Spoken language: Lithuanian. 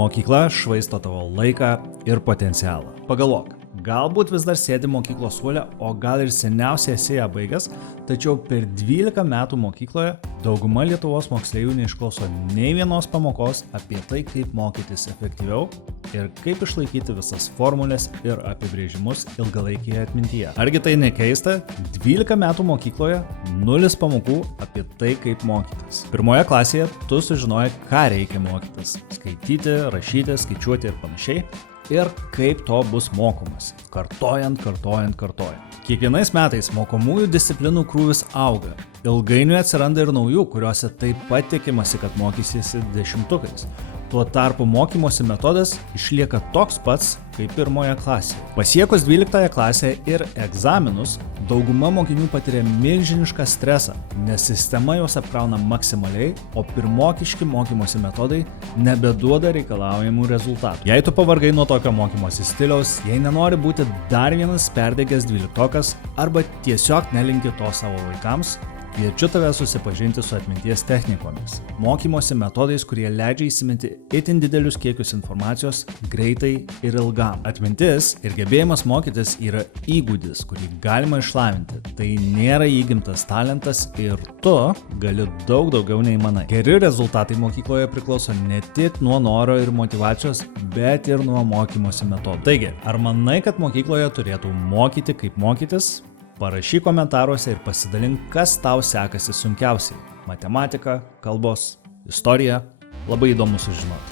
Mokykla švaisto tavo laiką ir potencialą. Pagalvok, galbūt vis dar sėdi mokyklos suole, o gal ir seniausiai esi ją baigęs, tačiau per 12 metų mokykloje dauguma Lietuvos moksleivių neišklauso nei vienos pamokos apie tai, kaip mokytis efektyviau ir kaip išlaikyti visas formulės ir apibrėžimus ilgalaikėje atmintyje. Argi tai nekeista? 12 metų mokykloje 0 pamokų apie tai, kaip mokytis. Pirmoje klasėje tu sužinojai, ką reikia mokytis – skaityti, rašyti, skaičiuoti ir panašiai. Ir kaip to bus mokomas. Kartojant. Kiekvienais metais mokomųjų disciplinų krūvis auga. Ilgainiui atsiranda ir naujų, kuriuose taip pat tikimasi, kad mokysiesi 10-tukais. Tuo tarpu mokymosi metodas išlieka toks pats kaip pirmoje klasėje. Pasiekus 12 klasę ir egzaminus, dauguma mokinių patiria milžinišką stresą, nes sistema juos apkrauna maksimaliai, o pirmokiški mokymosi metodai nebeduoda reikalaujamų rezultatų. Jei tu pavargai nuo tokio mokymosi stiliaus, jei nenori būti dar vienas perdegęs 12-tokas arba tiesiog nelinki to savo vaikams, kviečiu tave susipažinti su atminties technikomis, mokymosi metodais, kurie leidžia įsiminti itin didelius kiekius informacijos greitai ir ilgam. Atmintis ir gebėjimas mokytis yra įgūdis, kurį galima išlavinti. Tai nėra įgimtas talentas ir tu gali daug daugiau nei manai. Geri rezultatai mokykloje priklauso ne tik nuo noro ir motyvacijos, bet ir nuo mokymosi metodų. Taigi, ar manai, kad mokykloje turėtų mokyti, kaip mokytis? Parašyk komentaruose ir pasidalink, kas tau sekasi sunkiausiai. Matematika, kalbos, istorija. Labai įdomu sužinoti.